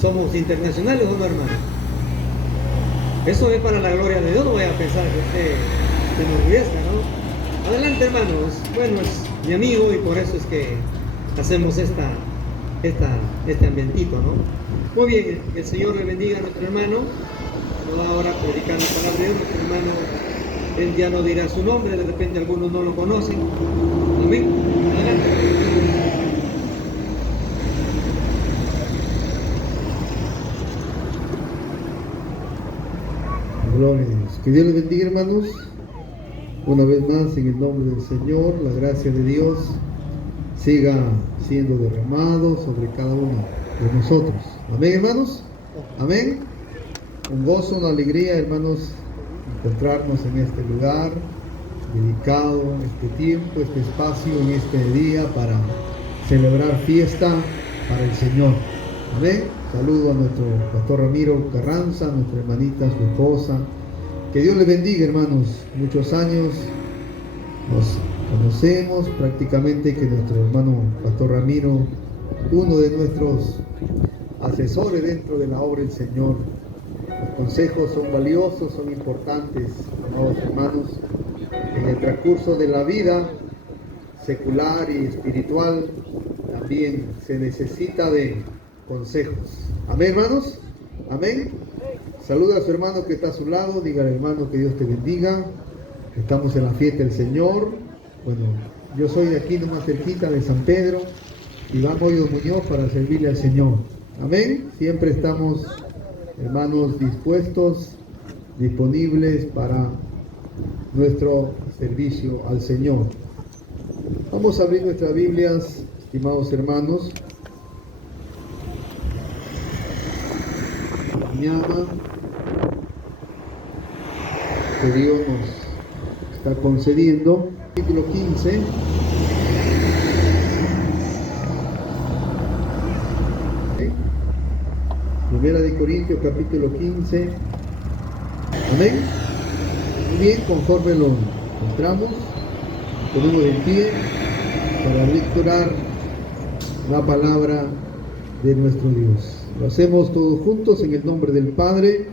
somos internacionales, ¿o no, hermano? Eso es para la gloria de Dios, no voy a pensar que usted se enorgullezca, ¿no? Adelante, hermanos. Bueno, es mi amigo y por eso es que hacemos este ambientito, ¿no? Muy bien, el Señor le bendiga a nuestro hermano. Nos va ahora a predicar la palabra de Dios. Nuestro hermano, él ya no dirá su nombre, de repente algunos no lo conocen. Amén. Adelante. Gloria a Dios. Que Dios les bendiga, hermanos. Una vez más, en el nombre del Señor, la gracia de Dios siga siendo derramado sobre cada uno de nosotros. Amén, hermanos. Amén. Un gozo, una alegría, hermanos, encontrarnos en este lugar dedicado, este tiempo, este espacio, en este día para celebrar fiesta para el Señor. Amén. Saludo a nuestro pastor Ramiro Carranza, a nuestra hermanita, su esposa. Que Dios les bendiga, hermanos. Muchos años nos conocemos, prácticamente que nuestro hermano pastor Ramiro, uno de nuestros asesores dentro de la obra del Señor. Los consejos son valiosos, son importantes, amados hermanos. En el transcurso de la vida secular y espiritual también se necesita de consejos. Amén, hermanos. Amén. Saluda a su hermano que está a su lado. Dígale, hermano, que Dios te bendiga. Estamos en la fiesta del Señor. Bueno, yo soy de aquí nomás cerquita de San Pedro, Iván Moyo Muñoz, para servirle al Señor. Amén. Siempre estamos, hermanos, dispuestos, disponibles para nuestro servicio al Señor. Vamos a abrir nuestras Biblias, estimados hermanos. Mañana que Dios nos está concediendo, capítulo 15. Primera de Corintios, capítulo 15. Amén. Muy bien, conforme lo encontramos, ponemos en pie para lecturar la palabra de nuestro Dios. Lo hacemos todos juntos en el nombre del Padre,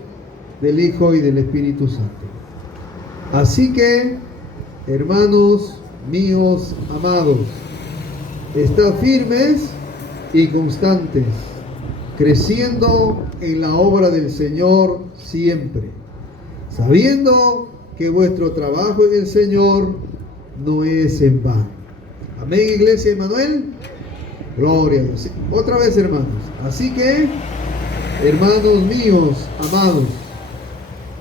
del Hijo y del Espíritu Santo. Así que, hermanos míos amados, estad firmes y constantes, creciendo en la obra del Señor siempre, sabiendo que vuestro trabajo en el Señor no es en vano. Amén, iglesia Emmanuel. Gloria a Dios. Otra vez, hermanos. Así que, hermanos míos amados,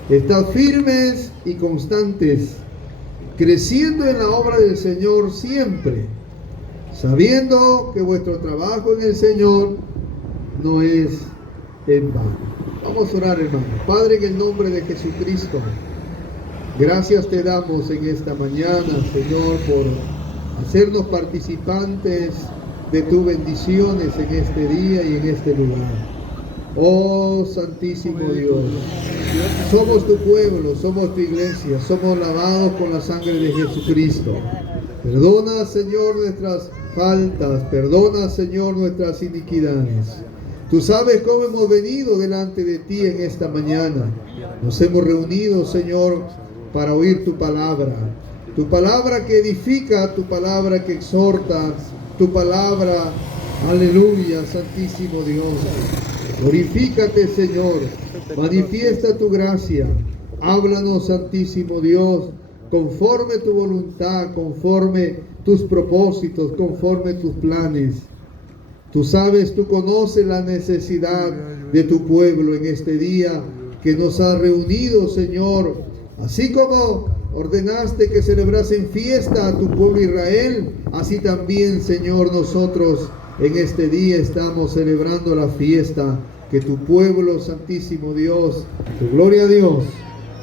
estad firmes y constantes, creciendo en la obra del Señor siempre, sabiendo que vuestro trabajo en el Señor no es en vano. Vamos a orar, hermanos. Padre, en el nombre de Jesucristo, gracias te damos en esta mañana, Señor, por hacernos participantes de tus bendiciones en este día y en este lugar. Oh Santísimo Dios, somos tu pueblo, somos tu iglesia, somos lavados con la sangre de Jesucristo. Perdona, Señor, nuestras faltas, perdona, Señor, nuestras iniquidades. Tú sabes cómo hemos venido delante de ti en esta mañana. Nos hemos reunido, Señor, para oír tu palabra que edifica, tu palabra que exhorta, tu palabra, aleluya, Santísimo Dios. Glorifícate, Señor, manifiesta tu gracia, háblanos, Santísimo Dios, conforme tu voluntad, conforme tus propósitos, conforme tus planes. Tú sabes, tú conoces la necesidad de tu pueblo en este día que nos ha reunido, Señor, así como ordenaste que celebrasen fiesta a tu pueblo Israel, así también, Señor, nosotros en este día estamos celebrando la fiesta que tu pueblo, Santísimo Dios, tu gloria a Dios,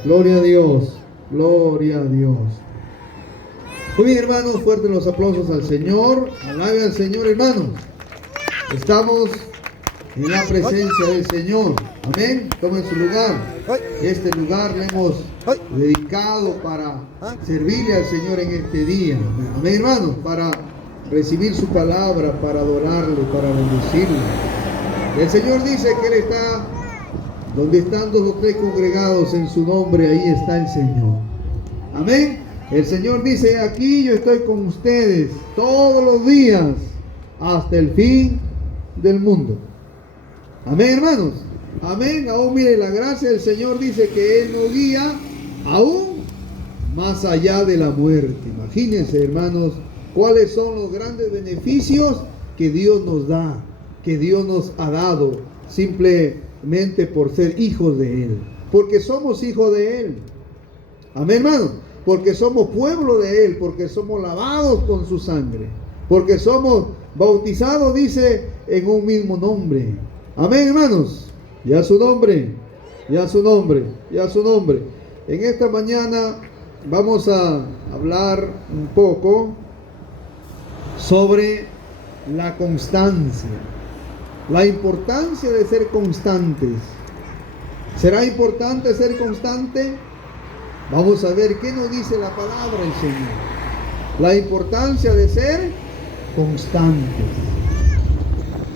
gloria a Dios, gloria a Dios. Muy bien, hermanos, fuertes los aplausos al Señor, alabe al Señor, hermanos. Estamos en la presencia del Señor. Amén. Tomen su lugar. Este lugar le hemos dedicado para servirle al Señor en este día. Amén, hermanos. Para recibir su palabra, para adorarle, para bendecirle. El Señor dice que Él está donde están dos o tres congregados en su nombre, ahí está el Señor. Amén. El Señor dice, aquí yo estoy con ustedes todos los días hasta el fin del mundo. Amén, hermanos. Amén. Aún mire, la gracia del Señor dice que Él nos guía aún más allá de la muerte. Imagínense, hermanos, cuáles son los grandes beneficios que Dios nos da, que Dios nos ha dado, simplemente por ser hijos de Él. Porque somos hijos de Él. Amén, hermanos. Porque somos pueblo de Él, porque somos lavados con su sangre, porque somos bautizados, dice, en un mismo nombre. Amén, hermanos. Y a su nombre, y a su nombre, y a su nombre. En esta mañana vamos a hablar un poco sobre la constancia, la importancia de ser constantes. ¿Será importante ser constante? Vamos a ver qué nos dice la palabra del Señor. La importancia de ser constantes.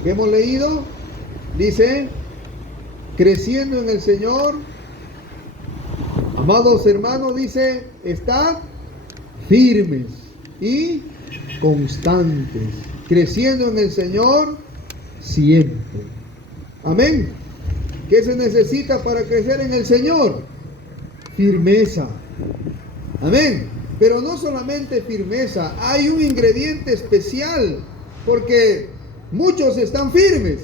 ¿Qué hemos leído? Dice, creciendo en el Señor, amados hermanos, dice, estad firmes y constantes, creciendo en el Señor siempre. Amén. ¿Qué se necesita para crecer en el Señor? Firmeza. Amén. Pero no solamente firmeza, hay un ingrediente especial, porque muchos están firmes,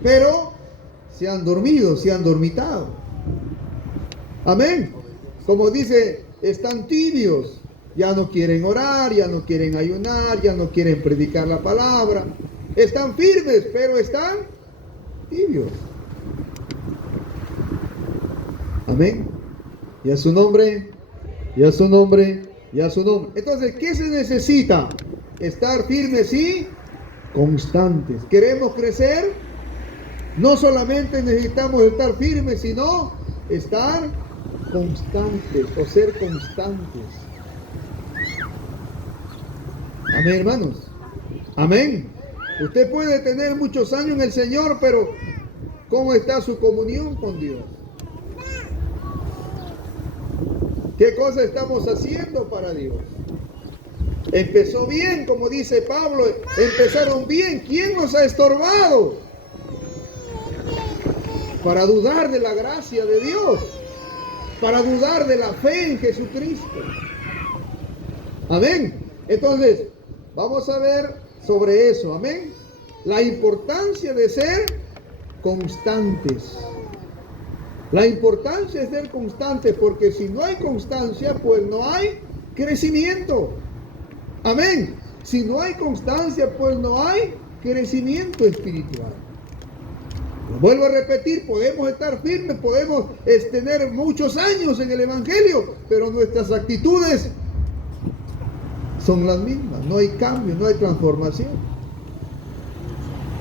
pero se han dormido, se han dormitado. Amén. Como dice, están tibios, ya no quieren orar, ya no quieren ayunar, ya no quieren predicar la palabra. Están firmes, pero están tibios. Amén. Y a su nombre, y a su nombre, y a su nombre. Entonces, ¿qué se necesita? Estar firmes y constantes. ¿Queremos crecer? No solamente necesitamos estar firmes, sino estar constantes o ser constantes. Amén, hermanos. Amén. Usted puede tener muchos años en el Señor, pero ¿cómo está su comunión con Dios? ¿Qué cosa estamos haciendo para Dios? Empezó bien, como dice Pablo, empezaron bien. ¿Quién nos ha estorbado para dudar de la gracia de Dios? Para dudar de la fe en Jesucristo. Amén. Entonces, vamos a ver sobre eso. Amén. La importancia de ser constantes. La importancia de ser constantes, porque si no hay constancia, pues no hay crecimiento. Amén. Si no hay constancia, pues no hay crecimiento espiritual. Lo vuelvo a repetir, podemos estar firmes, podemos tener muchos años en el Evangelio, pero nuestras actitudes son las mismas. No hay cambio, no hay transformación.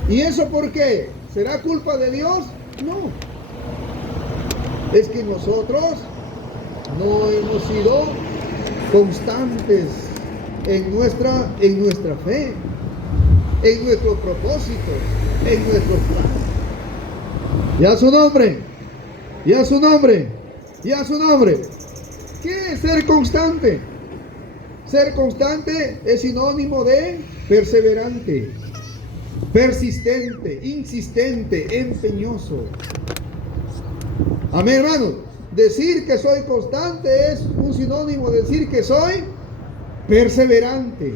¿Y eso por qué? ¿Será culpa de Dios? No. Es que nosotros no hemos sido constantes en nuestra fe, en nuestros propósitos, en nuestros planes. Y a su nombre, y a su nombre, y a su nombre. ¿Qué es ser constante? Ser constante es sinónimo de perseverante, persistente, insistente, empeñoso. Amén, hermanos. Decir que soy constante es un sinónimo de decir que soy perseverante,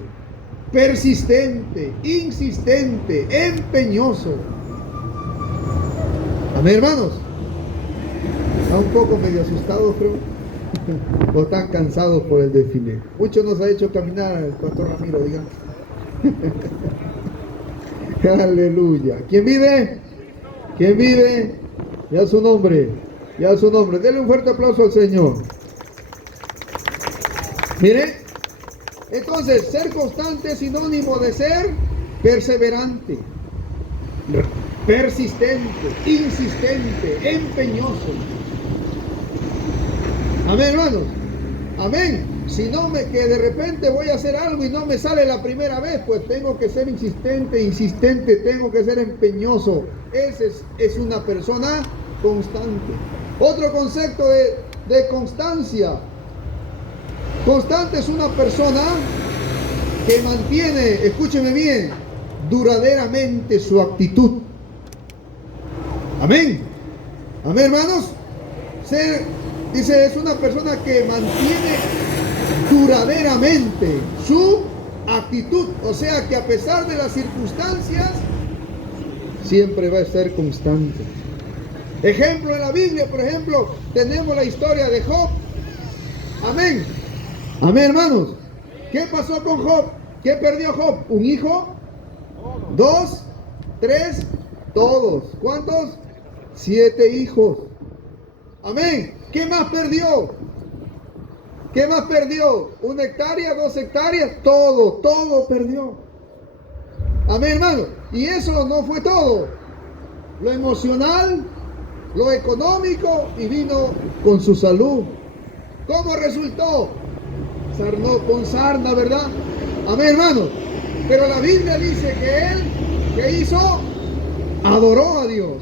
persistente, insistente, empeñoso. Amén, hermanos. Están un poco medio asustados, creo. O están cansados por el desfile. Mucho nos ha hecho caminar el pastor Ramiro, digamos. Aleluya. ¿Quién vive? ¿Quién vive? Ya su nombre. Ya su nombre. Denle un fuerte aplauso al Señor. Mire. Entonces, ser constante es sinónimo de ser perseverante, persistente, insistente, empeñoso. Amén, hermanos. Amén. Que de repente voy a hacer algo y no me sale la primera vez, pues tengo que ser insistente, tengo que ser empeñoso. Ese es una persona constante. Otro concepto de constancia. Constante es una persona que mantiene, escúcheme bien, duraderamente su actitud. Amén. Amén, hermanos. Dice, es una persona que mantiene duraderamente su actitud. O sea que a pesar de las circunstancias, siempre va a ser constante. Ejemplo en la Biblia, por ejemplo, tenemos la historia de Job. Amén. Amén, hermanos. ¿Qué pasó con Job? ¿Qué perdió Job? ¿Un hijo? ¿2? ¿3? Todos. ¿Cuántos? 7 hijos. Amén. ¿Qué más perdió? ¿Qué más perdió? ¿1 hectárea? ¿2 hectáreas? Todo perdió. Amén, hermano. Y eso no fue todo. Lo emocional, lo económico, y vino con su salud. ¿Cómo resultó? Sarnó con sarna, ¿verdad? Amén, hermano. Pero la Biblia dice que él, ¿qué hizo? Adoró a Dios.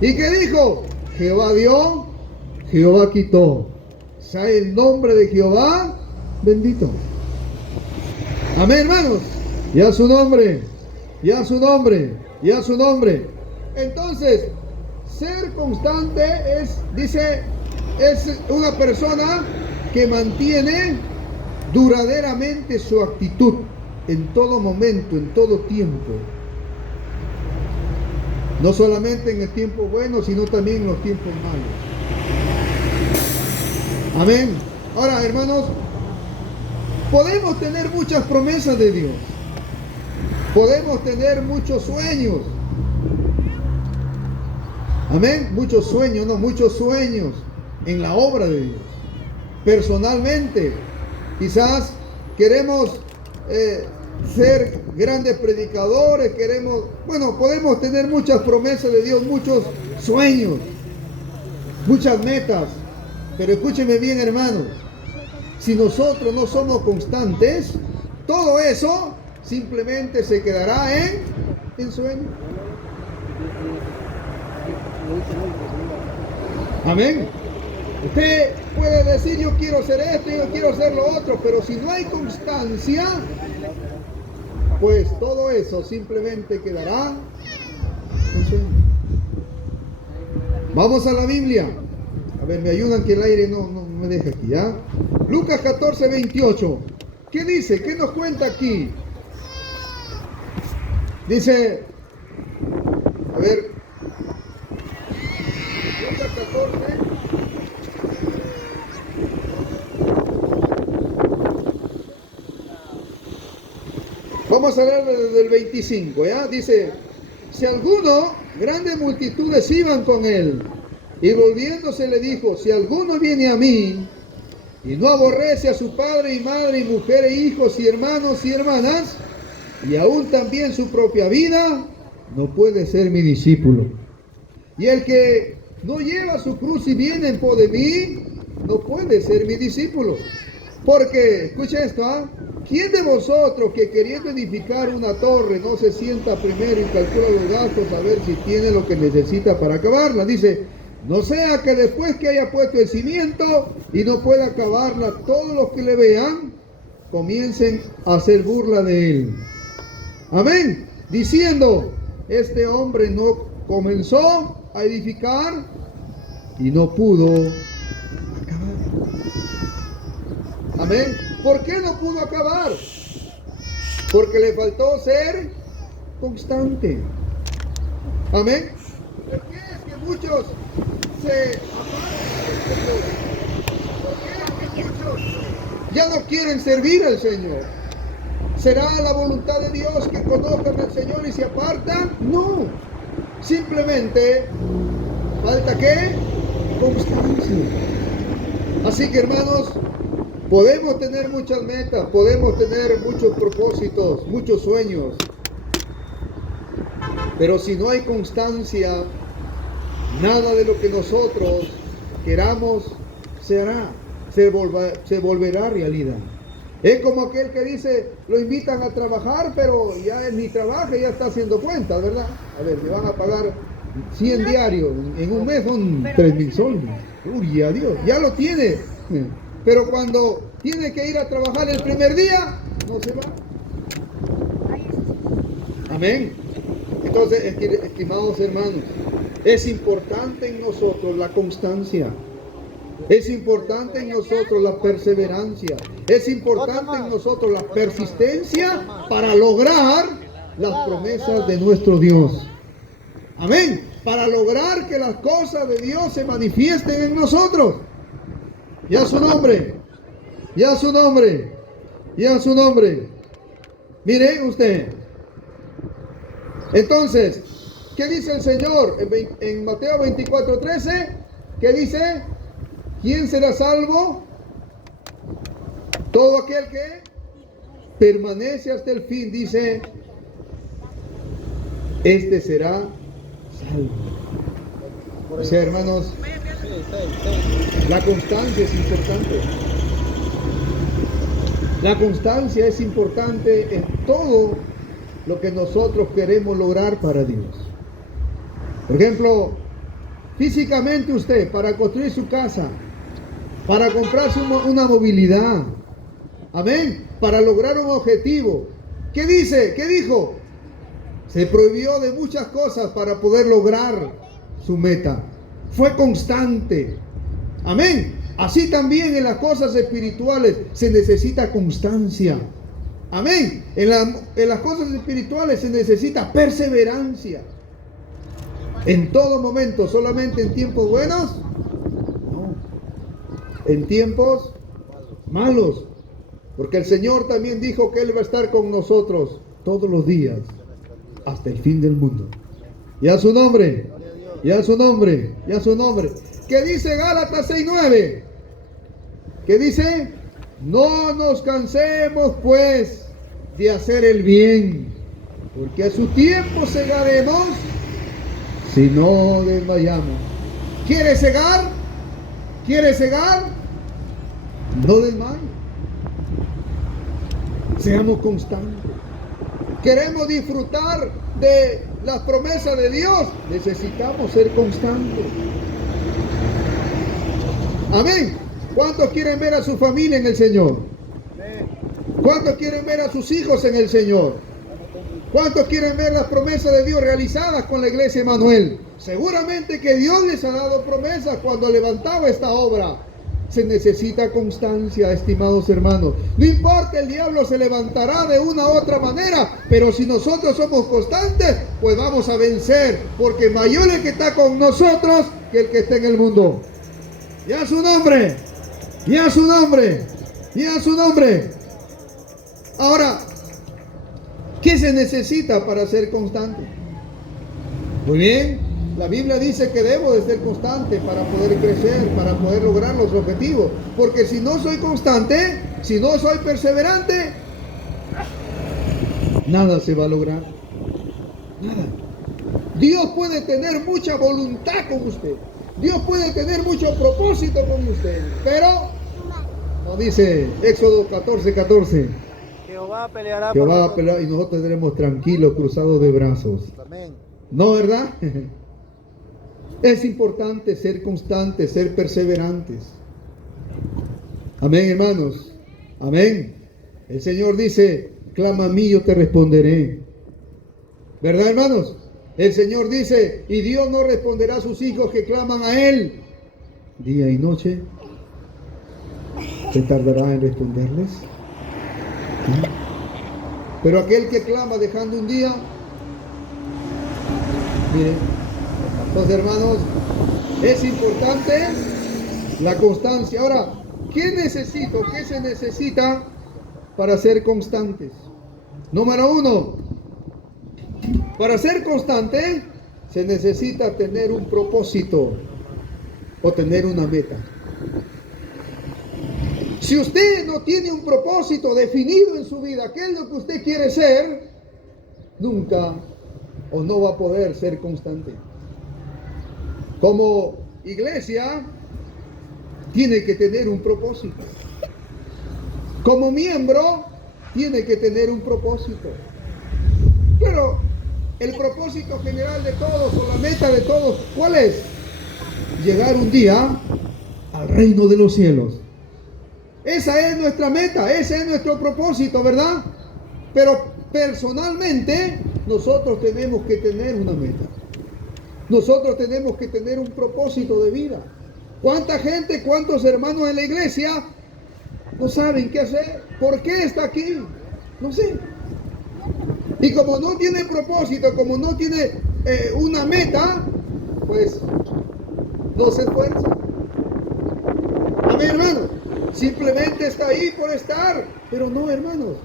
¿Y qué dijo? Jehová dio, Jehová quitó. Sea el nombre de Jehová bendito. Amén, hermanos. Y a su nombre, y a su nombre, y a su nombre. Entonces, ser constante es una persona que mantiene duraderamente su actitud en todo momento, en todo tiempo. No solamente en el tiempo bueno, sino también en los tiempos malos. Amén. Ahora, hermanos, podemos tener muchas promesas de Dios. Podemos tener muchos sueños. Amén. Muchos sueños en la obra de Dios. Personalmente, quizás queremos ser grandes predicadores, podemos tener muchas promesas de Dios, muchos sueños, muchas metas, pero escúcheme bien, hermano, si nosotros no somos constantes, todo eso simplemente se quedará en sueño. Amén. Usted puede decir, yo quiero hacer esto, yo quiero hacer lo otro, pero si no hay constancia, pues todo eso simplemente quedará en sueño. Vamos a la Biblia. A ver, me ayudan que el aire no me deje aquí, ¿ya? Lucas 14, 28. ¿Qué dice? ¿Qué nos cuenta aquí? Dice, a ver, Lucas 14. Vamos a leer desde el 25, ¿ya? Dice, si alguno, grandes multitudes iban con él, y volviéndose le dijo, si alguno viene a mí, y no aborrece a su padre y madre y mujer e hijos y hermanos y hermanas, y aún también su propia vida, no puede ser mi discípulo. Y el que no lleva su cruz y viene en pos de mí, no puede ser mi discípulo. Porque, escucha esto, ¿quién de vosotros que queriendo edificar una torre no se sienta primero y calcula los gastos a ver si tiene lo que necesita para acabarla? Dice, no sea que después que haya puesto el cimiento y no pueda acabarla, todos los que le vean comiencen a hacer burla de él. Amén. Diciendo, este hombre no comenzó a edificar y no pudo acabar. Amén. ¿Por qué no pudo acabar? Porque le faltó ser constante. Amén. ¿Por qué es que muchos se apartan? ¿Por qué es que muchos ya no quieren servir al Señor? ¿Será la voluntad de Dios que conozcan al Señor y se apartan? No. Simplemente falta ¿qué? Constancia. Así que, hermanos, podemos tener muchas metas, podemos tener muchos propósitos, muchos sueños, pero si no hay constancia, nada de lo que nosotros queramos se hará. se volverá realidad. Es como aquel que dice, lo invitan a trabajar, pero ya él ni trabaja, ya está haciendo cuentas, ¿verdad? A ver, le van a pagar 100 diarios, en un mes son 3,000 soles. Uy, adiós, ya lo tiene. Pero cuando tiene que ir a trabajar el primer día, no se va. Amén. Entonces, estimados hermanos, es importante en nosotros la constancia. Es importante en nosotros la perseverancia. Es importante en nosotros la persistencia para lograr las promesas de nuestro Dios. Amén. Para lograr que las cosas de Dios se manifiesten en nosotros. Y a su nombre. Y a su nombre. Y a su nombre. Mire usted. Entonces, ¿qué dice el Señor en Mateo 24:13? ¿Qué dice? ¿Quién será salvo? Todo aquel que permanece hasta el fin, dice, este será salvo. O sea, hermanos, la constancia es importante. La constancia es importante en todo lo que nosotros queremos lograr para Dios. Por ejemplo, físicamente usted, para construir su casa, para comprarse una movilidad, amén, para lograr un objetivo. ¿Qué dice? ¿Qué dijo? Se prohibió de muchas cosas para poder lograr su meta. Fue constante. Amén. Así también en las cosas espirituales se necesita constancia. Amén. En las cosas espirituales se necesita perseverancia. En todo momento, solamente en tiempos buenos, no. En tiempos malos. Porque el Señor también dijo que Él va a estar con nosotros todos los días hasta el fin del mundo. Y a su nombre, y a su nombre, y a su nombre. ¿Qué dice Gálatas 6:9? ¿Qué dice? No nos cansemos pues de hacer el bien, porque a su tiempo segaremos si no desmayamos. ¿Quiere cegar? ¿Quiere cegar? No desmayes. Seamos constantes. Queremos disfrutar de las promesas de Dios. Necesitamos ser constantes. Amén. ¿Cuántos quieren ver a su familia en el Señor? ¿Cuántos quieren ver a sus hijos en el Señor? ¿Cuántos quieren ver las promesas de Dios realizadas con la iglesia Emanuel? Seguramente que Dios les ha dado promesas cuando levantaba esta obra. Se necesita constancia, estimados hermanos. No importa, el diablo se levantará de una u otra manera, pero si nosotros somos constantes, pues vamos a vencer, porque mayor el que está con nosotros que el que está en el mundo. Y a su nombre, y a su nombre, y a su nombre. Ahora, ¿qué se necesita para ser constante? Muy bien, la Biblia dice que debo de ser constante para poder crecer, para poder lograr los objetivos. Porque si no soy constante, si no soy perseverante, nada se va a lograr. Nada. Dios puede tener mucha voluntad con usted. Dios puede tener mucho propósito con usted. Pero, como dice Éxodo 14:14. Jehová peleará Jehová va a pelear y nosotros estaremos tranquilos, cruzados de brazos. Amén. ¿No, verdad? Es importante ser constantes, ser perseverantes. Amén, hermanos. Amén. El Señor dice, clama a mí, yo te responderé. ¿Verdad, hermanos? El Señor dice, y Dios no responderá a sus hijos que claman a Él día y noche. ¿Se tardará en responderles? ¿Sí? Pero aquel que clama dejando un día, miren, entonces, hermanos, es importante la constancia. Ahora, ¿qué necesito? ¿Qué se necesita para ser constantes? Número 1, para ser constante se necesita tener un propósito o tener una meta. Si usted no tiene un propósito definido en su vida, ¿qué es lo que usted quiere ser? Nunca o no va a poder ser constante. Como iglesia, tiene que tener un propósito. Como miembro, tiene que tener un propósito. Pero el propósito general de todos, o la meta de todos, ¿cuál es? Llegar un día al reino de los cielos. Esa es nuestra meta, ese es nuestro propósito, ¿verdad? Pero personalmente, nosotros tenemos que tener una meta. Nosotros tenemos que tener un propósito de vida. ¿Cuánta gente, cuántos hermanos en la iglesia no saben qué hacer? ¿Por qué está aquí? No sé. Y como no tiene propósito, como no tiene una meta, pues no se esfuerza. Amén, hermanos. Simplemente está ahí por estar, pero no, hermanos.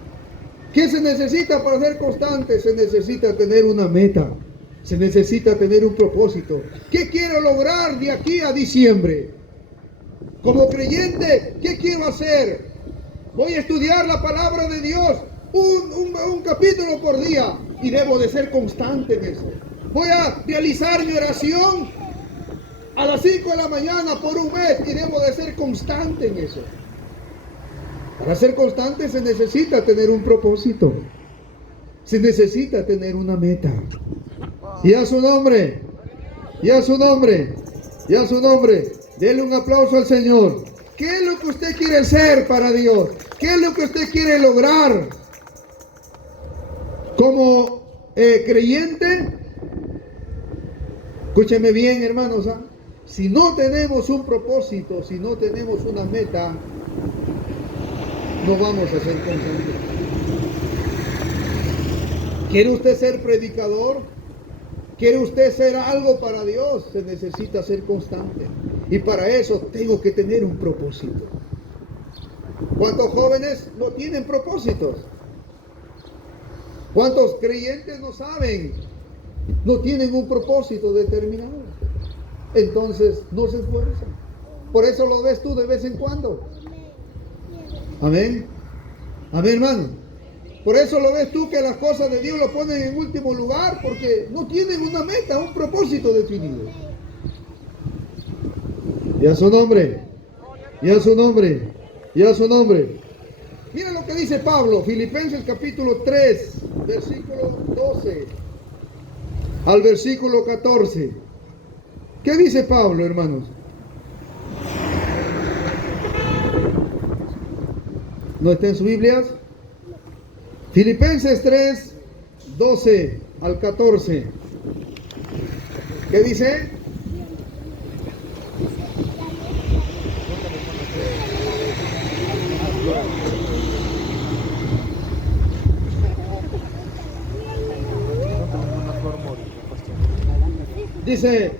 ¿Qué se necesita para ser constante? Se necesita tener una meta. Se necesita tener un propósito. ¿Qué quiero lograr de aquí a diciembre? Como creyente, ¿qué quiero hacer? Voy a estudiar la palabra de Dios un capítulo por día y debo de ser constante en eso. Voy a realizar mi oración a las 5 de la mañana por un mes y debo de ser constante en eso. Para ser constante se necesita tener un propósito. Se necesita tener una meta. Y a su nombre, y a su nombre, y a su nombre, denle un aplauso al Señor. ¿Qué es lo que usted quiere ser para Dios? ¿Qué es lo que usted quiere lograr? Como creyente, escúcheme bien, hermanos, ¿ah? Si no tenemos un propósito, si no tenemos una meta, no vamos a ser constantes. ¿Quiere usted ser predicador? ¿Quiere usted ser algo para Dios? Se necesita ser constante. Y para eso tengo que tener un propósito. ¿Cuántos jóvenes no tienen propósitos? ¿Cuántos creyentes no saben? No tienen un propósito determinado. Entonces no se esfuerzan. Por eso lo ves tú de vez en cuando. Amén. Amén, hermano. Por eso lo ves tú que las cosas de Dios lo ponen en último lugar, porque no tienen una meta, un propósito definido. Y a su nombre, y a su nombre, y a su nombre. Mira lo que dice Pablo, Filipenses capítulo 3, versículo 12 al versículo 14. ¿Qué dice Pablo, hermanos? ¿No está en sus Biblias? Filipenses 3, 12 al 14. ¿Qué dice? Dice,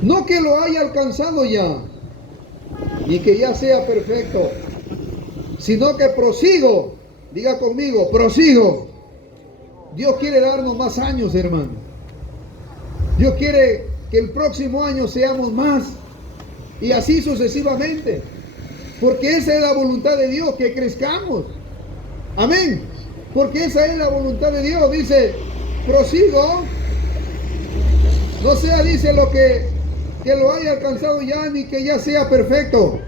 no que lo haya alcanzado ya, ni que ya sea perfecto, sino que prosigo. Diga conmigo, prosigo. Dios quiere darnos más años, hermano. Dios quiere que el próximo año seamos más. Y así sucesivamente. Porque esa es la voluntad de Dios, que crezcamos. Amén. Porque esa es la voluntad de Dios. Dice, prosigo. No sea, dice, lo que lo haya alcanzado ya, ni que ya sea perfecto,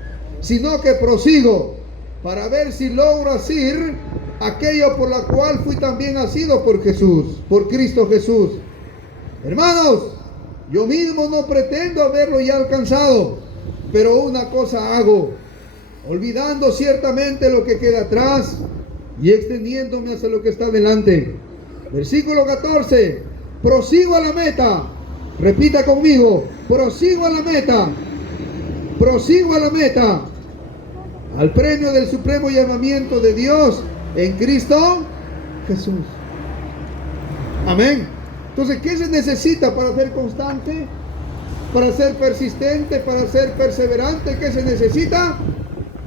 sino que prosigo para ver si logro asir aquello por la cual fui también asido por Jesús, por Cristo Jesús. Hermanos, yo mismo no pretendo haberlo ya alcanzado, pero una cosa hago, olvidando ciertamente lo que queda atrás y extendiéndome hacia lo que está delante. Versículo 14, prosigo a la meta. Repita conmigo, prosigo a la meta. Prosigo a la meta. Al premio del supremo llamamiento de Dios en Cristo Jesús. Amén. Entonces, ¿qué se necesita para ser constante? Para ser persistente, para ser perseverante. ¿Qué se necesita?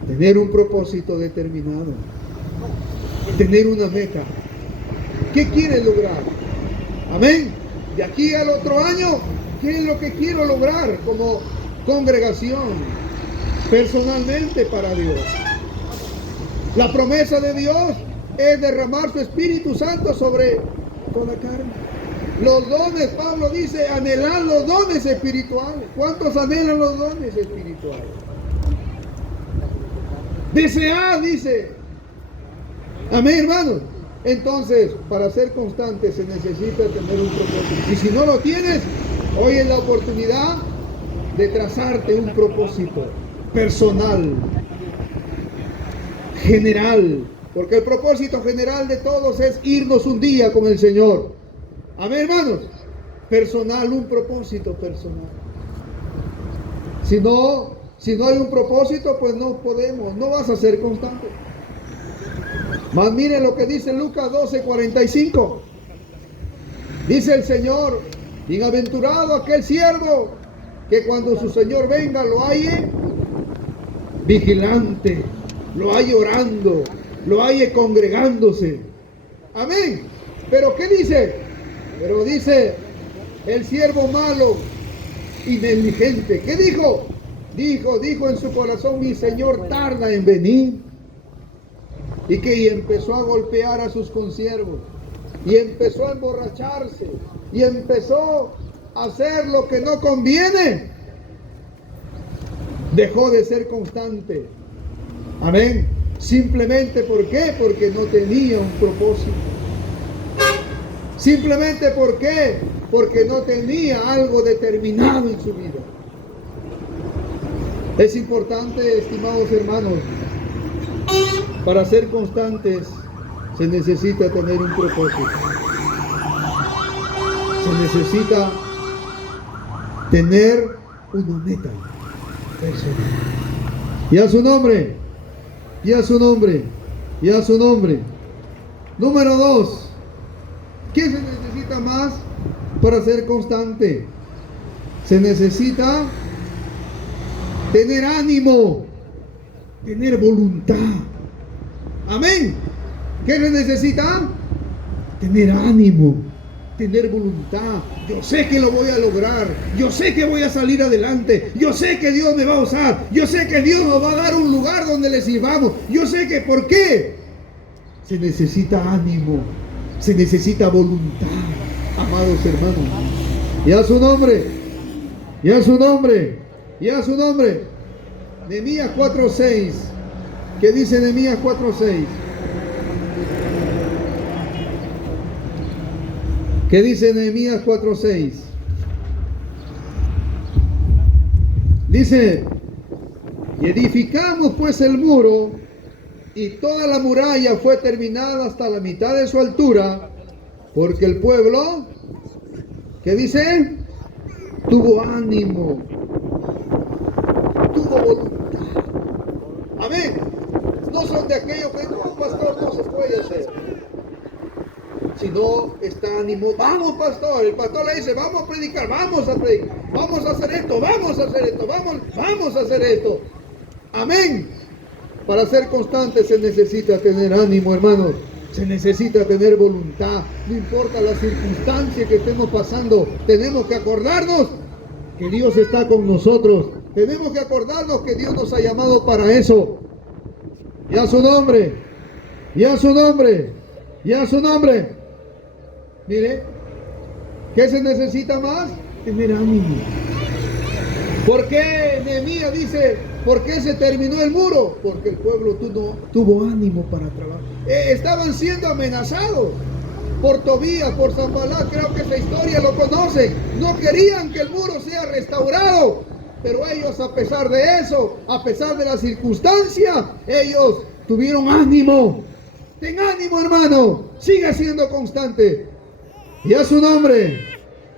Tener un propósito determinado. Tener una meta. ¿Qué quiere lograr? Amén. De aquí al otro año, ¿qué es lo que quiero lograr como congregación? Personalmente para Dios. La promesa de Dios es derramar su Espíritu Santo sobre toda carne. Los dones, Pablo dice, anhelar los dones espirituales. ¿Cuántos anhelan los dones espirituales? Desear, dice. Amén, hermanos. Entonces, para ser constante se necesita tener un propósito. Y si no lo tienes, hoy es la oportunidad de trazarte un propósito personal, general. Porque el propósito general de todos es irnos un día con el Señor. Amén, hermanos. Personal, un propósito personal. Si no hay un propósito, pues no podemos, no vas a ser constante. Mas miren lo que dice Lucas 12:45. Dice el Señor: bienaventurado aquel siervo que cuando su Señor venga lo halle vigilante, lo halle orando, lo halle congregándose. Amén. Pero ¿qué dice? Pero dice el siervo malo y negligente. ¿Qué dijo? Dijo en su corazón: mi Señor tarda en venir. Y empezó a golpear a sus consiervos, y empezó a emborracharse, y empezó a hacer lo que no conviene. Dejó de ser constante. Amén. Simplemente, ¿por qué? Porque no tenía un propósito. Simplemente, ¿por qué? Porque no tenía algo determinado en su vida. Es importante, estimados hermanos, para ser constantes se necesita tener un propósito. Se necesita tener una meta personal. Y a su nombre, y a su nombre, y a su nombre. Número 2. ¿Qué se necesita más para ser constante? Se necesita tener ánimo, tener voluntad. Amén. ¿Qué se necesita? Tener ánimo, tener voluntad. Yo sé que lo voy a lograr. Yo sé que voy a salir adelante. Yo sé que Dios me va a usar. Yo sé que Dios nos va a dar un lugar donde le sirvamos. Yo sé que, ¿por qué? Se necesita ánimo, se necesita voluntad, amados hermanos. Y a su nombre, y a su nombre, y a su nombre. Nehemías 4:6. ¿Qué dice Nehemías 4:6? ¿Qué dice Nehemías 4:6? Dice: y edificamos pues el muro, y toda la muralla fue terminada hasta la mitad de su altura, porque el pueblo, ¿qué dice? Tuvo ánimo, tuvo voluntad. Amén. No son de aquellos que no, pastor, no se puede hacer. Sino está ánimo. Vamos, pastor. El pastor le dice: vamos a predicar, vamos a predicar, vamos a hacer esto, vamos a hacer esto, vamos a hacer esto. Amén. Para ser constante se necesita tener ánimo, hermanos. Se necesita tener voluntad. No importa la circunstancia que estemos pasando, tenemos que acordarnos que Dios está con nosotros. Tenemos que acordarnos que Dios nos ha llamado para eso. Y a su nombre, y a su nombre, y a su nombre. Mire, ¿qué se necesita más? Tener ánimo. ¿Por qué Nehemías dice: ¿por qué se terminó el muro? Porque el pueblo tuvo ánimo para trabajar. Estaban siendo amenazados por Tobías, por Sanballat. Creo que esa historia lo conocen. No querían que el muro sea restaurado. Pero ellos, a pesar de eso, a pesar de la circunstancia, ellos tuvieron ánimo. Ten ánimo, hermano. Siga siendo constante. Y a su nombre,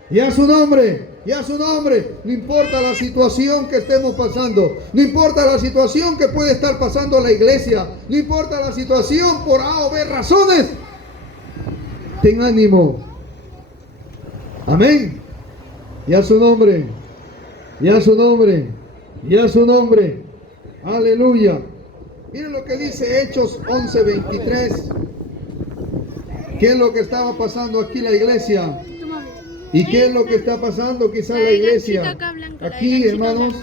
y a su nombre, y a su nombre. No importa la situación que estemos pasando. No importa la situación que puede estar pasando la iglesia. No importa la situación por A o B razones. Ten ánimo. Amén. Y a su nombre. Y a su nombre, y a su nombre. Aleluya. Miren lo que dice Hechos 11:23. ¿Qué es lo que estaba pasando aquí en la iglesia? ¿Y qué es lo que está pasando quizás en la iglesia? Aquí, hermanos.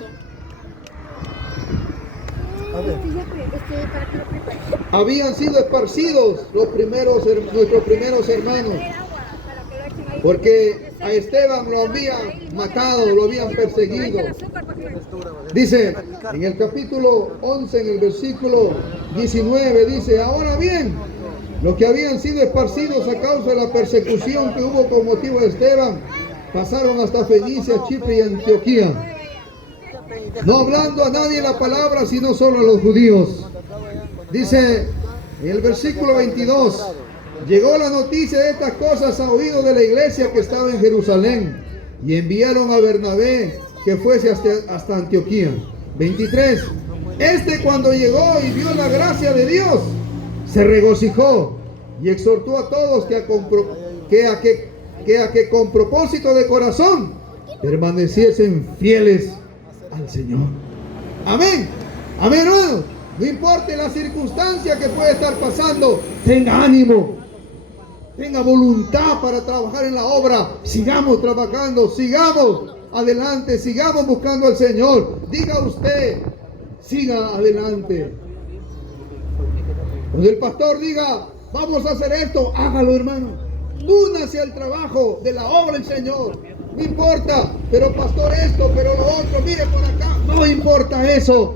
Habían sido esparcidos nuestros primeros hermanos porque a Esteban lo habían matado, lo habían perseguido. Dice en el capítulo 11, en el versículo 19, dice: ahora bien, los que habían sido esparcidos a causa de la persecución que hubo con motivo de Esteban, pasaron hasta Fenicia, Chipre y Antioquía, no hablando a nadie la palabra, sino solo a los judíos. Dice en el versículo 22: llegó la noticia de estas cosas a oídos de la iglesia que estaba en Jerusalén, y enviaron a Bernabé que fuese hasta Antioquía. 23: este, cuando llegó y vio la gracia de Dios, se regocijó y exhortó a todos que con propósito de corazón permaneciesen fieles al Señor. Amén. Amén, hermano. No importa la circunstancia que puede estar pasando, tenga ánimo, tenga voluntad para trabajar en la obra. Sigamos trabajando, sigamos adelante, sigamos buscando al Señor. Diga usted, siga adelante. Cuando el pastor diga: vamos a hacer esto, hágalo, hermano. Únase al trabajo de la obra del Señor. No importa, pero pastor esto, pero lo otro, mire por acá. No importa eso.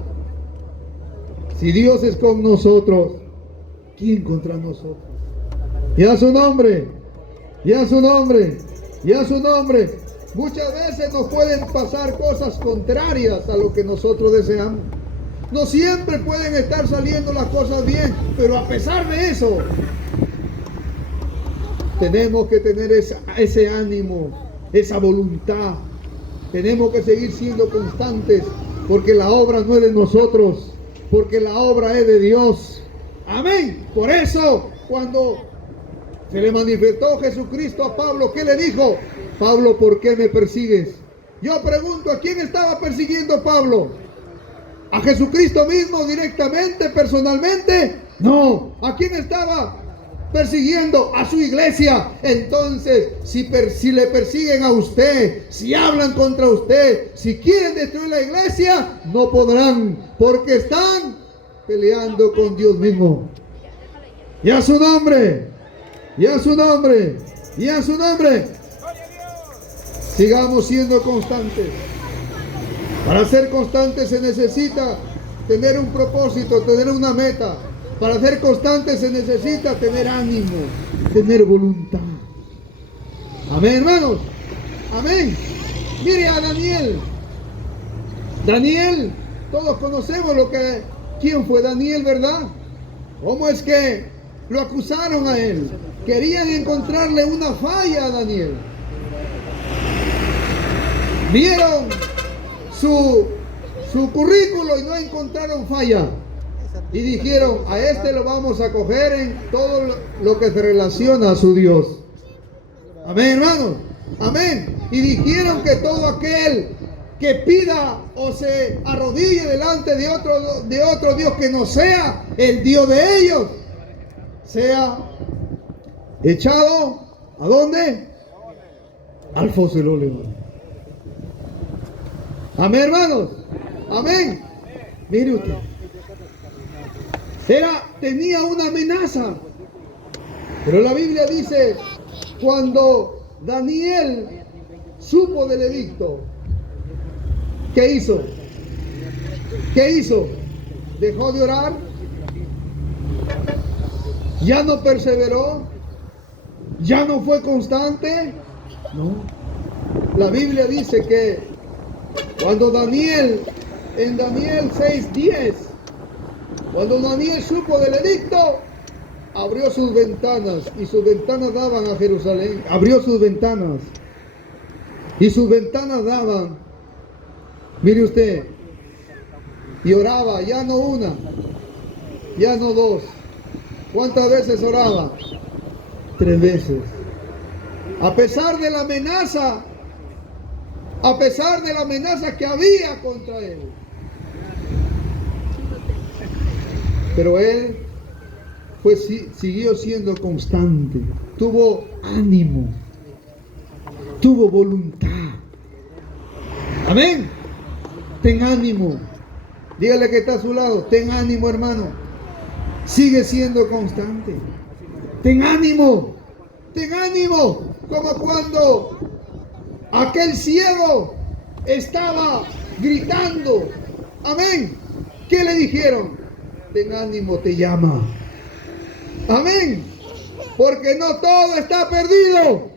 Si Dios es con nosotros, ¿quién contra nosotros? Y a su nombre, y a su nombre, y a su nombre. Muchas veces nos pueden pasar cosas contrarias a lo que nosotros deseamos. No siempre pueden estar saliendo las cosas bien, pero a pesar de eso, tenemos que tener ese ánimo, esa voluntad. Tenemos que seguir siendo constantes, porque la obra no es de nosotros, porque la obra es de Dios. Amén. Por eso, cuando se le manifestó Jesucristo a Pablo, ¿qué le dijo? Pablo, ¿por qué me persigues? Yo pregunto, ¿a quién estaba persiguiendo Pablo? ¿A Jesucristo mismo directamente, personalmente? No. ¿A quién estaba persiguiendo? A su iglesia. Entonces, si le persiguen a usted, si hablan contra usted, si quieren destruir la iglesia, no podrán, porque están peleando con Dios mismo. Y a su nombre, y a su nombre, y a su nombre. Sigamos siendo constantes. Para ser constantes se necesita tener un propósito, tener una meta. Para ser constante se necesita tener ánimo, tener voluntad. Amén, hermanos. Amén. Mire a Daniel. Daniel, todos conocemos quién fue Daniel, ¿verdad? ¿Cómo es que lo acusaron a él? Querían encontrarle una falla a Daniel. Vieron su currículo y no encontraron falla. Y dijeron: a este lo vamos a coger en todo lo que se relaciona a su Dios. Amén, hermanos. Amén. Y dijeron que todo aquel que pida o se arrodille delante de otro Dios que no sea el Dios de ellos, sea echado, ¿a dónde? Al foso del oleón. Amén, hermanos. Amén. Mire usted. Tenía una amenaza. Pero la Biblia dice: cuando Daniel supo del edicto, ¿qué hizo? ¿Qué hizo? ¿Dejó de orar? ¿Ya no perseveró? ¿Ya no fue constante? No. La Biblia dice que cuando en Daniel 6:10, cuando Daniel supo del edicto, abrió sus ventanas, y sus ventanas daban a Jerusalén. Abrió sus ventanas, y sus ventanas daban, mire usted, y oraba, ya no una, ya no dos. ¿Cuántas veces oraba? 3 veces. A pesar de la amenaza, que había contra él. Pero él siguió siendo constante, tuvo ánimo, tuvo voluntad. Amén. Ten ánimo. Dígale que está a su lado: ten ánimo, hermano. Sigue siendo constante. Ten ánimo. Ten ánimo. como cuando aquel ciego estaba gritando. Amén. ¿Qué le dijeron? Ten ánimo, te llama. Amén. Porque no todo está perdido.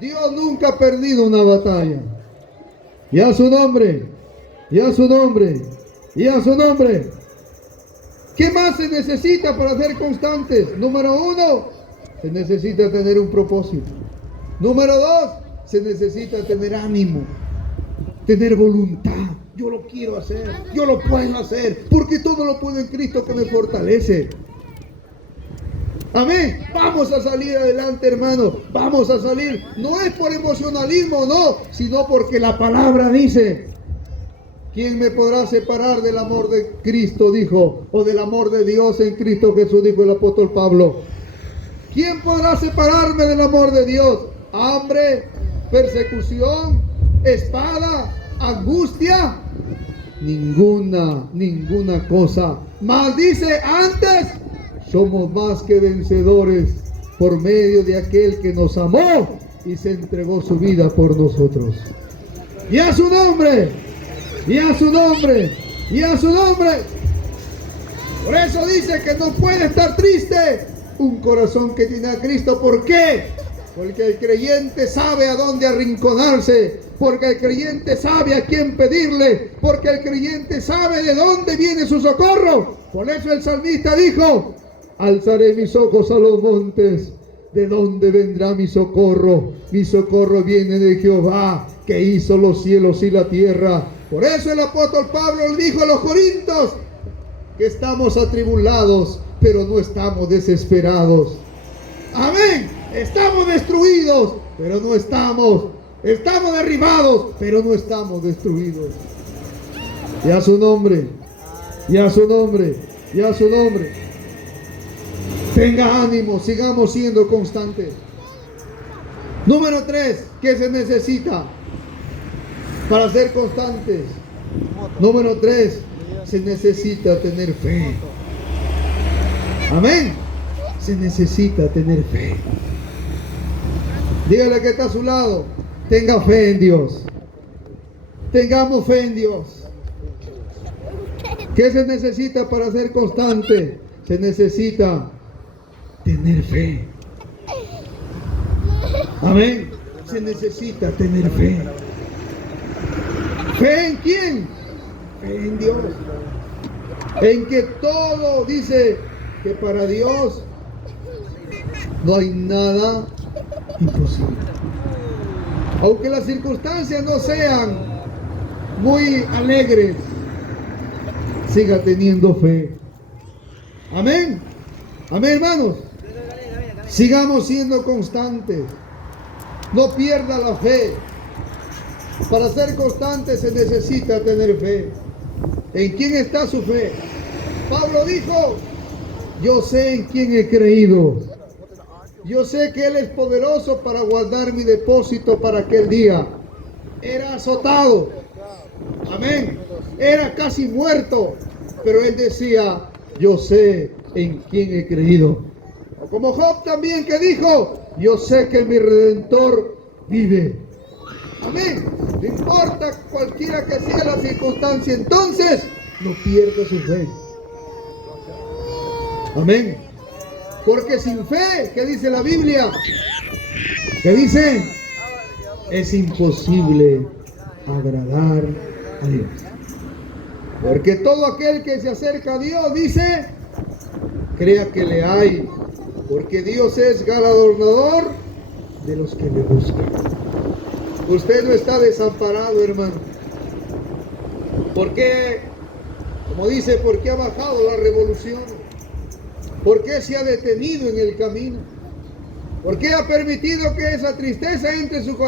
Dios nunca ha perdido una batalla. Y a su nombre, y a su nombre, y a su nombre. ¿Qué más se necesita para ser constantes? Número 1, se necesita tener un propósito. Número 2, se necesita tener ánimo, tener voluntad. Yo lo quiero hacer, yo lo puedo hacer, porque todo lo puedo en Cristo que me fortalece. Amén. Vamos a salir adelante, hermano. Vamos a salir. No es por emocionalismo, no, sino porque la palabra dice: ¿quién me podrá separar del amor de Cristo? Dijo, o del amor de Dios en Cristo Jesús, dijo el apóstol Pablo. ¿Quién podrá separarme del amor de Dios? Hambre, persecución, espada, angustia. Ninguna cosa. Mas dice, antes somos más que vencedores por medio de aquel que nos amó y se entregó su vida por nosotros. Y a su nombre, y a su nombre, y a su nombre. Por eso dice que no puede estar triste un corazón que tiene a Cristo. ¿Por qué? Porque el creyente sabe a dónde arrinconarse, porque el creyente sabe a quién pedirle, porque el creyente sabe de dónde viene su socorro. Por eso el salmista dijo: alzaré mis ojos a los montes, ¿de dónde vendrá mi socorro? Mi socorro viene de Jehová, que hizo los cielos y la tierra. Por eso el apóstol Pablo le dijo a los corintios que estamos atribulados, pero no estamos desesperados. Amén. Estamos destruidos, pero no estamos derribados, pero no estamos destruidos. Y a su nombre, y a su nombre, y a su nombre. Tenga ánimo, sigamos siendo constantes. Número 3, ¿qué se necesita para ser constantes? Número 3, se necesita tener fe. Amén. Se necesita tener fe. Dígale que está a su lado: tenga fe en Dios. Tengamos fe en Dios. ¿Qué se necesita para ser constante? Se necesita tener fe. Amén. Se necesita tener fe. ¿Fe en quién? Fe en Dios. En que todo, dice que para Dios no hay nada imposible. Aunque las circunstancias no sean muy alegres, siga teniendo fe. Amén. Amén, hermanos. Sigamos siendo constantes. No pierda la fe. Para ser constante se necesita tener fe. ¿En quién está su fe? Pablo dijo: yo sé en quién he creído. Yo sé que Él es poderoso para guardar mi depósito para aquel día. Era azotado. Amén. Era casi muerto. Pero él decía: yo sé en quién he creído. O como Job también, que dijo: yo sé que mi Redentor vive. Amén. No importa cualquiera que sea la circunstancia, entonces no pierda su fe. Amén. Porque sin fe, ¿qué dice la Biblia? ¿Qué dice? Es imposible agradar a Dios. Porque todo aquel que se acerca a Dios, dice, crea que le hay. Porque Dios es galardonador de los que le buscan. Usted no está desamparado, hermano. ¿Por qué? Como dice, ¿por qué ha bajado la revolución? ¿Por qué se ha detenido en el camino? ¿Por qué ha permitido que esa tristeza entre en su corazón?